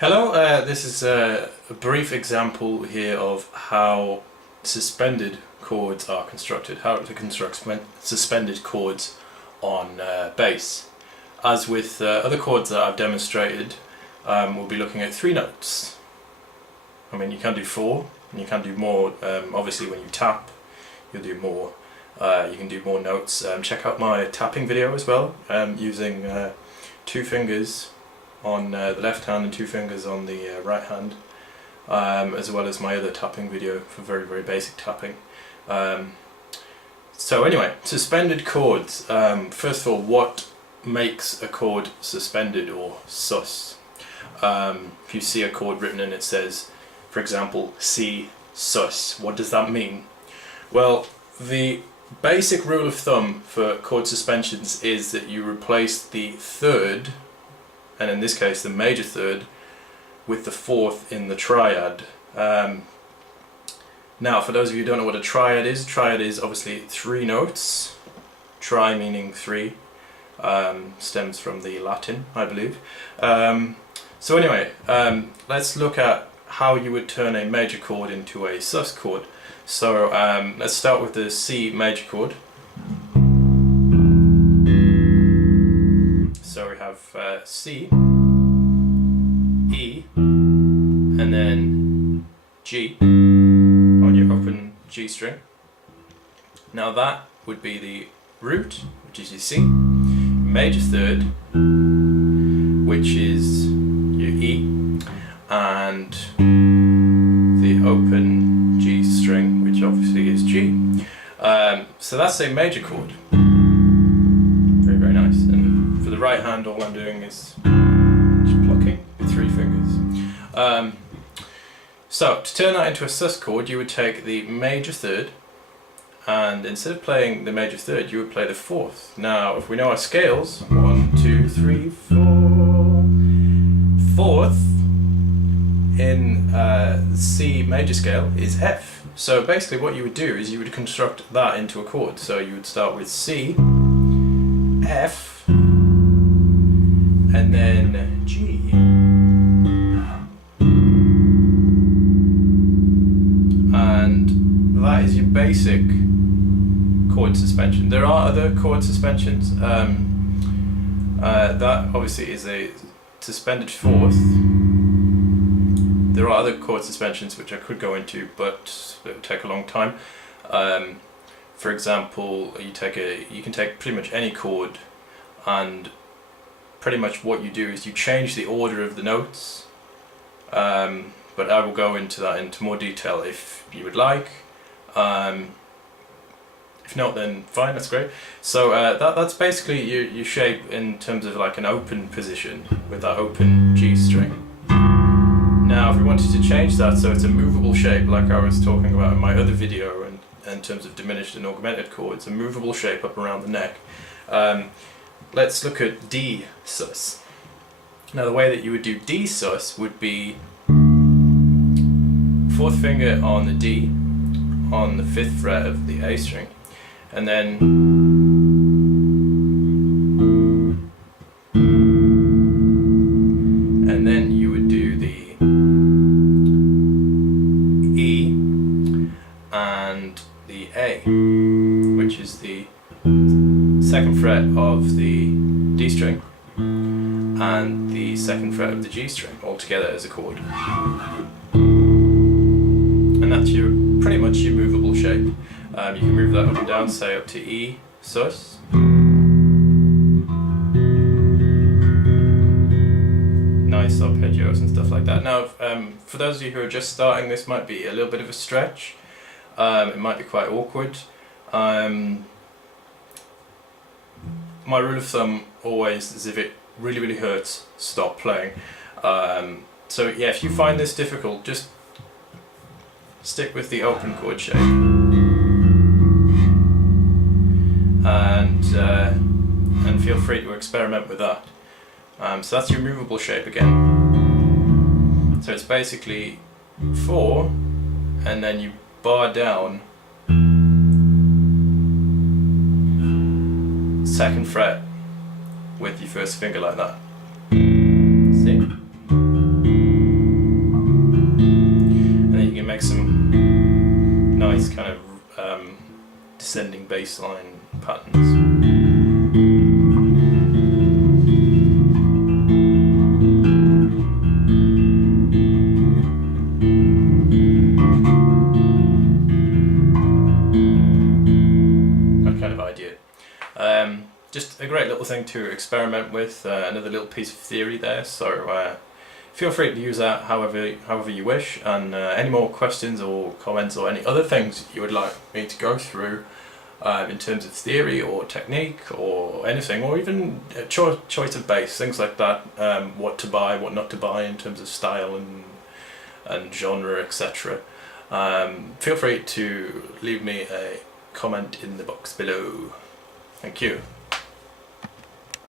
Hello, this is a brief example here of how suspended chords are constructed, how to construct suspended chords on bass. As with other chords that I've demonstrated, we'll be looking at 3 notes. I mean, you can do 4, and you can do more. Obviously when you tap, you'll do more. You can do more notes. Check out my tapping video as well, using 2 fingers on the left hand and 2 fingers on the right hand, as well as my other tapping video for very basic tapping. So anyway, suspended chords. First of all, what makes a chord suspended or sus? If you see a chord written and it says, for example, C sus, what does that mean? Well, the basic rule of thumb for chord suspensions is that you replace the third, and in this case the major third, with the 4th in the triad. Now, for those of you who don't know what a triad is obviously 3 notes. Tri meaning 3, stems from the Latin, I believe. So anyway, let's look at how you would turn a major chord into a sus chord. So let's start with the C major chord. So we have C, E, and then G on your open G string. Now that would be the root, which is your C, major third, which is your E, and the open G string, which obviously is G. So that's a major chord. Very nice. And for the right hand, all I'm doing is just plucking with 3 fingers. So to turn that into a sus chord, you would take the major third, and instead of playing the major third, you would play the 4th. Now, if we know our scales, 1, 2, 3, 4, 4th in C major scale is F. So basically what you would do is you would construct that into a chord. So you would start with C, F, and then G. And that is your basic chord suspension. There are other chord suspensions. That obviously is a suspended 4th. There are other chord suspensions which I could go into, but it would take a long time. For example, you can take pretty much any chord, and pretty much what you do is you change the order of the notes. But I will go into that into more detail if you would like. If not, then fine, that's great. So that's basically your shape in terms of like an open position with that open G string. Now, if we wanted to change that so it's a movable shape, like I was talking about in my other video, and in terms of diminished and augmented chords, a movable shape up around the neck, let's look at D sus. Now, the way that you would do D sus would be 4th finger on the D, on the 5th fret of the A string, and then you would do the E and the A, which is the 2nd fret of the D string and the 2nd fret of the G string, all together as a chord. And that's pretty much your movable shape. You can move that up and down, say up to E sus. Nice arpeggios and stuff like that. Now, for those of you who are just starting, this might be a little bit of a stretch. It might be quite awkward. My rule of thumb always is if it really hurts, stop playing. So yeah, if you find this difficult, just stick with the open chord shape. And feel free to experiment with that. So that's your movable shape again. So it's basically 4, and then you bar down 2nd fret with your 1st finger like that. See? bass line patterns. That kind of idea. Just a great little thing to experiment with, another little piece of theory there, so feel free to use that however you wish, and any more questions or comments or any other things you would like me to go through in terms of theory or technique or anything, or even choice of bass, things like that, what to buy, what not to buy in terms of style and genre, etc. Feel free to leave me a comment in the box below. Thank you.